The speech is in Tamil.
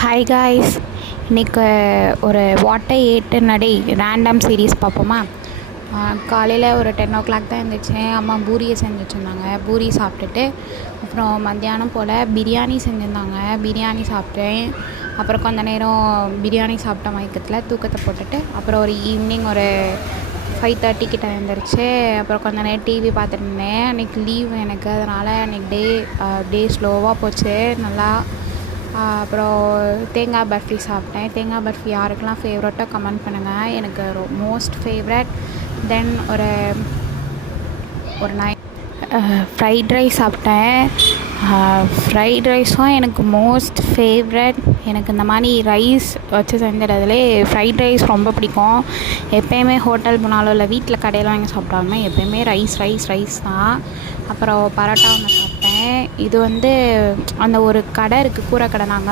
ஹாய் காய்ஸ், இன்றைக்கி ஒரு வாட் ஐ ஏட் நடை ரேண்டம் சீரீஸ் பார்ப்போமா. காலையில் ஒரு 10 o'clock தான் இருந்துச்சு. அம்மா பூரியை செஞ்சு வச்சுருந்தாங்க. பூரி சாப்பிட்டுட்டு அப்புறம் மத்தியானம் போல் பிரியாணி செஞ்சுருந்தாங்க. பிரியாணி சாப்பிட்டேன். அப்புறம் கொஞ்ச நேரம் பிரியாணி சாப்பிட்ட மயக்கத்தில் தூக்கத்தை போட்டுட்டு அப்புறம் ஒரு ஈவினிங் ஒரு 5:30 கிட்ட எழுந்திரிச்சு அப்புறம் கொஞ்ச நேரம் டிவி பார்த்துட்டு இருந்தேன். அன்றைக்கி லீவ் எனக்கு, அதனால் அன்றைக்கி டே ஸ்லோவாக போச்சு நல்லா. அப்புறம் தேங்காய் பர்ஃபி சாப்பிட்டேன். தேங்காய் பர்ஃபி யாருக்கெல்லாம் ஃபேவரட்டோ கமெண்ட் பண்ணுங்கள். எனக்கு மோஸ்ட் ஃபேவரட். தென் ஒரு ஃப்ரைட் ரைஸ் சாப்பிட்டேன். ஃப்ரைட் ரைஸும் எனக்கு மோஸ்ட் ஃபேவரட். எனக்கு இந்த மாதிரி ரைஸ் வச்சு செஞ்சிடறதுலே ஃப்ரைட் ரைஸ் ரொம்ப பிடிக்கும். எப்போயுமே ஹோட்டல் போனாலும் இல்லை வீட்டில் கடையில் வாங்கி சாப்பிட்டாலுமே எப்போயுமே ரைஸ் தான். அப்புறம் பரோட்டா ஒன்று சாப்பிட்டேன். இது அந்த ஒரு கடை இருக்குது, கூரை கடை. நாங்கள்